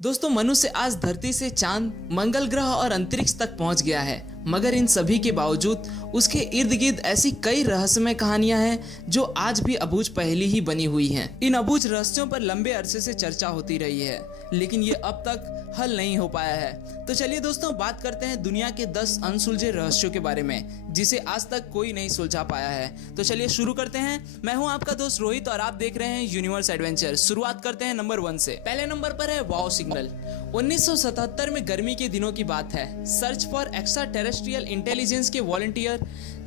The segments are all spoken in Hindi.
दोस्तों, मनुष्य आज धरती से चांद, मंगल ग्रह और अंतरिक्ष तक पहुंच गया है, मगर इन सभी के बावजूद उसके इर्द गिर्द ऐसी कई रहस्यमय कहानियां हैं जो आज भी अबूझ पहेली ही बनी हुई हैं। इन अबूझ रहस्यों पर लंबे अरसे से चर्चा होती रही है, लेकिन ये अब तक हल नहीं हो पाया है। तो चलिए दोस्तों, बात करते हैं दुनिया के 10 अनसुलझे रहस्यों के बारे में, जिसे आज तक कोई नहीं सुलझा पाया है। तो चलिए शुरू करते हैं। मैं हूं आपका दोस्त रोहित और आप देख रहे हैं यूनिवर्स एडवेंचर। शुरुआत करते हैं नंबर 1 से। पहले नंबर पर है वाव सिग्नल। 1977 में गर्मी के दिनों की बात है। Search for extra terrestrial intelligence के वॉलंटियर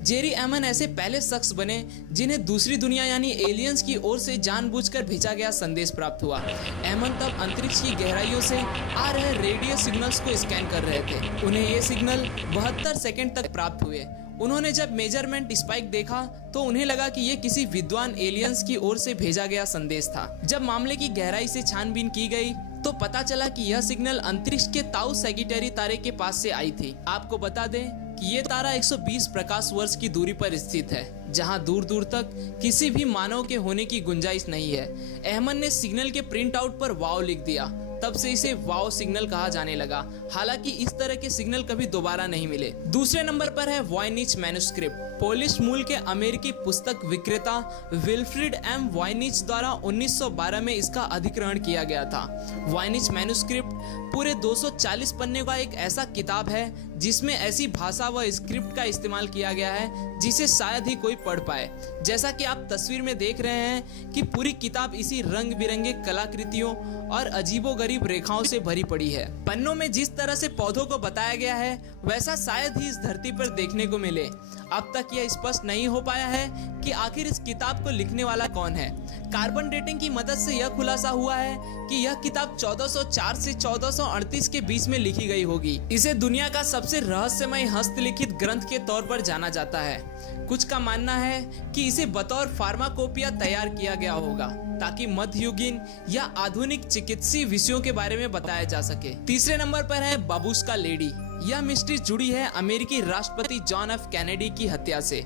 जेरी एमन ऐसे पहले शख्स बने जिन्हें दूसरी दुनिया यानी एलियंस की ओर से जानबूझकर भेजा गया संदेश प्राप्त हुआ। एमन तब अंतरिक्ष की गहराइयों से आ रहे रेडियो सिग्नल्स को स्कैन कर रहे थे। उन्हें ये सिग्नल 72 सेकंड तक प्राप्त हुए। उन्होंने जब मेजरमेंट स्पाइक देखा तो उन्हें लगा कि ये किसी विद्वान एलियंस की ओर से भेजा गया संदेश था। जब मामले की गहराई से छानबीन की गई तो पता चला कि यह सिग्नल अंतरिक्ष के ताऊ सैगिटेरी तारे के पास से आई थी। आपको बता दें कि ये तारा 120 प्रकाश वर्ष की दूरी पर स्थित है, जहां दूर दूर तक किसी भी मानव के होने की गुंजाइश नहीं है। अहमद ने सिग्नल के प्रिंट आउट पर वाव लिख दिया। तब से इसे वाव सिग्नल कहा जाने लगा। हालांकि इस तरह के सिग्नल कभी दोबारा नहीं मिले। दूसरे नंबर पर है वॉयनिच मैन्युस्क्रिप्ट। पोलिश मूल के अमेरिकी पुस्तक विक्रेता विल्फ्रिड एम वॉयनिच द्वारा 1912 में इसका अधिग्रहण किया गया था। वॉयनिच मैन्युस्क्रिप्ट पूरे 240 पन्ने का एक ऐसा किताब है जिसमें ऐसी भाषा व स्क्रिप्ट का इस्तेमाल किया गया है जिसे शायद ही कोई पढ़ पाए। जैसा कि आप तस्वीर में देख रहे हैं कि पूरी किताब इसी रंग बिरंगे कलाकृतियों और अजीबोगरीब रेखाओं से भरी पड़ी है। पन्नों में जिस तरह से पौधों को बताया गया है वैसा शायद ही इस धरती पर देखने को मिले। अब तक यह स्पष्ट नहीं हो पाया है कि आखिर इस किताब को लिखने वाला कौन है। कार्बन डेटिंग की मदद से यह खुलासा हुआ है कि यह किताब 1404 से 1438 के बीच में लिखी गई होगी। इसे दुनिया का सबसे रहस्यमय हस्तलिखित ग्रंथ के तौर पर जाना जाता है। कुछ का मानना है कि इसे बतौर फार्माकोपिया तैयार किया गया होगा ताकि मध्ययुगीन या आधुनिक चिकित्सीय विषयों के बारे में बताया जा सके। तीसरे नंबर पर है बाबूस्का लेडी। यह मिस्ट्री जुड़ी है अमेरिकी राष्ट्रपति जॉन एफ कैनेडी की हत्या से।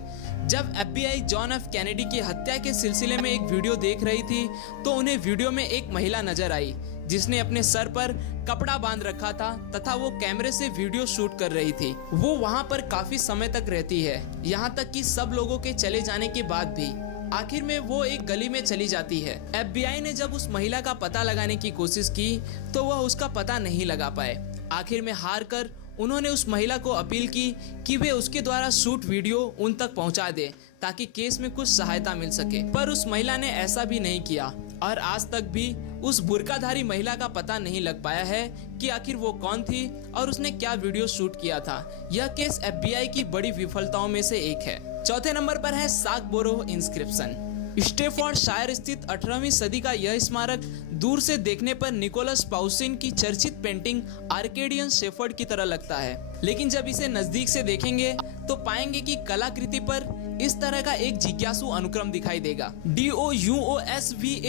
जब FBI जॉन एफ कैनेडी की हत्या के सिलसिले में एक वीडियो देख रही थी तो उन्हें वीडियो में एक महिला नजर आई जिसने अपने सर पर कपड़ा बांध रखा था तथा वो कैमरे से वीडियो शूट कर रही थी। वो वहाँ पर काफी समय तक रहती है, यहाँ तक कि सब लोगों के चले जाने के बाद भी। आखिर में वो एक गली में चली जाती है। FBI ने जब उस महिला का पता लगाने की कोशिश की तो वह उसका पता नहीं लगा पाए। आखिर में हार कर उन्होंने उस महिला को अपील की कि वे उसके द्वारा शूट वीडियो उन तक पहुंचा दे ताकि केस में कुछ सहायता मिल सके, पर उस महिला ने ऐसा भी नहीं किया और आज तक भी उस बुर्काधारी महिला का पता नहीं लग पाया है कि आखिर वो कौन थी और उसने क्या वीडियो शूट किया था। यह केस FBI की बड़ी विफलताओं में से एक है। चौथे नंबर पर है सागबोरो इंस्क्रिप्शन। स्टेफोर्डशायर स्थित 18वीं सदी का यह स्मारक दूर से देखने पर निकोलस पाउसिन की चर्चित पेंटिंग आर्केडियन शेफर्ड की तरह लगता है, लेकिन जब इसे नजदीक से देखेंगे तो पाएंगे कि कलाकृति पर इस तरह का एक जिज्ञासु अनुक्रम दिखाई देगा। DOUOSVAVVM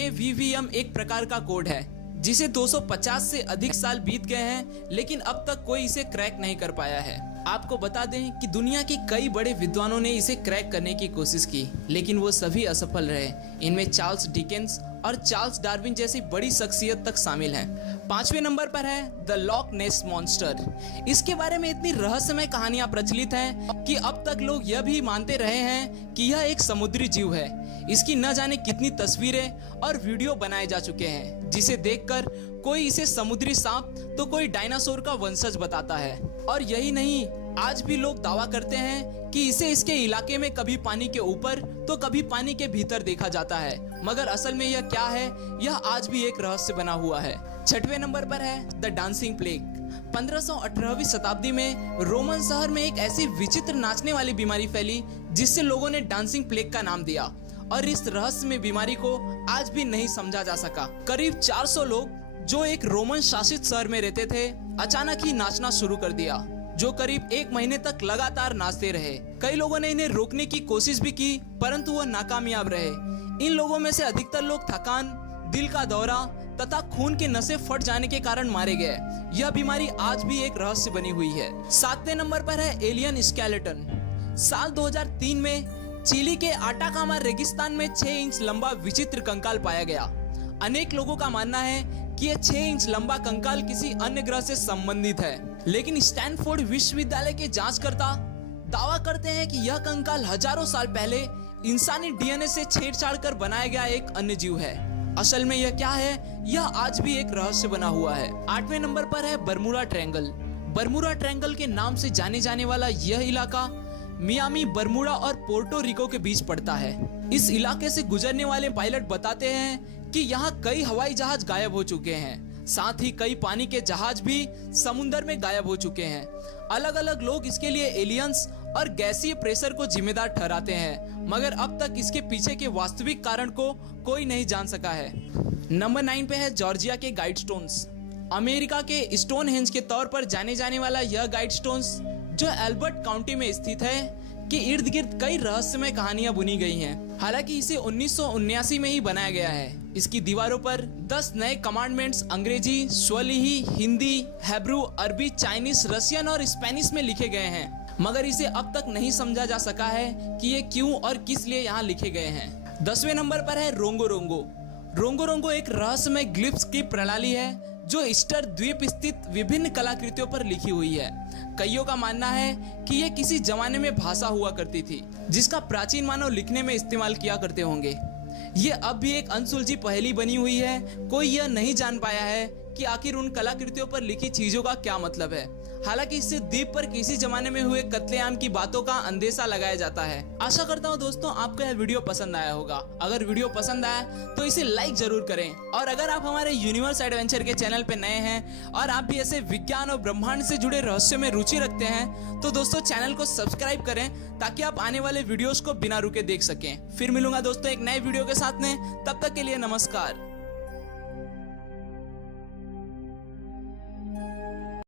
एक प्रकार का कोड है जिसे 250 से अधिक साल बीत गए हैं, लेकिन अब तक कोई इसे क्रैक नहीं कर पाया है। आपको बता दें कि दुनिया के कई बड़े विद्वानों ने इसे क्रैक करने की कोशिश की, लेकिन वो सभी असफल रहे। इनमें चार्ल्स डिकेंस और चार्ल्स डार्विन जैसी बड़ी शख्सियत तक शामिल हैं। पांचवें नंबर पर है द लॉक नेस मॉन्स्टर। इसके बारे में इतनी रहस्यमय कहानियां प्रचलित हैं कि अब तक लोग यह भी मानते रहे हैं कि यह एक समुद्री जीव है। इसकी न जाने कितनी तस्वीरें और वीडियो बनाए जा चुके हैं, जिसे देखकर कोई इसे समुद्री सांप तो कोई डायनासोर का वंशज बताता है। और यही नहीं, आज भी लोग दावा करते हैं कि इसे इसके इलाके में कभी पानी के ऊपर तो कभी पानी के भीतर देखा जाता है, मगर असल में यह क्या है यह आज भी एक रहस्य बना हुआ है। छठवें नंबर पर है द डांसिंग प्लेग। 1518वीं शताब्दी में रोमन शहर में एक ऐसी विचित्र नाचने वाली बीमारी फैली जिससे लोगों ने डांसिंग प्लेग का नाम दिया, और इस रहस्यमय बीमारी को आज भी नहीं समझा जा सका। करीब 400 लोग जो एक रोमन शासित शहर में रहते थे अचानक ही नाचना शुरू कर दिया, जो करीब 1 महीने तक लगातार नाचते रहे। कई लोगों ने इन्हें रोकने की कोशिश भी की, परंतु वह नाकामयाब रहे। इन लोगों में से अधिकतर लोग थकान, दिल का दौरा तथा खून के नसें फट जाने के कारण मारे गए। यह बीमारी आज भी एक रहस्य बनी हुई है। 7वें नंबर पर है एलियन स्केलेटन। साल 2003 में चिली के आटाकामा रेगिस्तान में 6 इंच लंबा विचित्र कंकाल पाया गया। अनेक लोगों का मानना है कि यह 6 इंच लंबा कंकाल किसी अन्य ग्रह से संबंधित है, लेकिन स्टैनफोर्ड विश्वविद्यालय के जांचकर्ता दावा करते हैं कि यह कंकाल हजारों साल पहले इंसानी डीएनए से छेड़छाड़ कर बनाया गया एक अन्य जीव है। असल में यह क्या है, यह आज भी एक रहस्य बना हुआ है। 8वें नंबर पर है बरमूडा ट्रायंगल। बरमूडा ट्रायंगल के नाम से जाने जाने वाला यह इलाका मियामी, बरमूडा और पोर्टो रिको के बीच पड़ता है। इस इलाके से गुजरने वाले पायलट बताते हैं कि यहाँ कई हवाई जहाज गायब हो चुके हैं, साथ ही कई पानी के जहाज भी समुद्र में गायब हो चुके हैं। अलग अलग लोग इसके लिए एलियंस और गैसीय प्रेशर को जिम्मेदार ठहराते हैं, मगर अब तक इसके पीछे के वास्तविक कारण को कोई नहीं जान सका है। नंबर 9 पे है जॉर्जिया के गाइडस्टोन्स। अमेरिका के स्टोनहेंज के तौर पर जाने जाने वाला यह गाइडस्टोन्स, जो एल्बर्ट काउंटी में स्थित है, के इर्द गिर्द कई रहस्यमय कहानियां बुनी गई हैं। हालांकि इसे 1979 में ही बनाया गया है। इसकी दीवारों पर 10 नए कमांडमेंट्स अंग्रेजी, स्वलिही, हिंदी, हेब्रू, अरबी, चाइनीस, रशियन और स्पेनिश में लिखे गए हैं, मगर इसे अब तक नहीं समझा जा सका है कि ये क्यों और किस लिए यहाँ लिखे गए हैं। 10वें नंबर पर है रोंगो रोंगो। रोंगो रोंगो एक रहस्यमय ग्लिप्स की प्रणाली है जो ईस्टर द्वीप स्थित विभिन्न कलाकृतियों पर लिखी हुई है। कईयों का मानना है कि यह किसी जमाने में भाषा हुआ करती थी, जिसका प्राचीन मानव लिखने में इस्तेमाल किया करते होंगे। ये अब भी एक अनसुलझी पहेली बनी हुई है। कोई यह नहीं जान पाया है कि आखिर उन कलाकृतियों पर लिखी चीजों का क्या मतलब है। हालांकि इससे द्वीप पर किसी जमाने में हुए कत्लेआम की बातों का अंदेशा लगाया जाता है। आशा करता हूँ दोस्तों आपको यह वीडियो पसंद आया होगा। अगर वीडियो पसंद आया तो इसे लाइक जरूर करें, और अगर आप हमारे यूनिवर्स एडवेंचर के चैनल पे नए हैं और आप भी ऐसे विज्ञान और ब्रह्मांड से जुड़े रहस्यों में रुचि रखते हैं, तो दोस्तों चैनल को सब्सक्राइब करें ताकि आप आने वाले वीडियोस को बिना रुके देख सकें। फिर मिलूंगा दोस्तों एक नए वीडियो के साथ में, तब तक के लिए नमस्कार।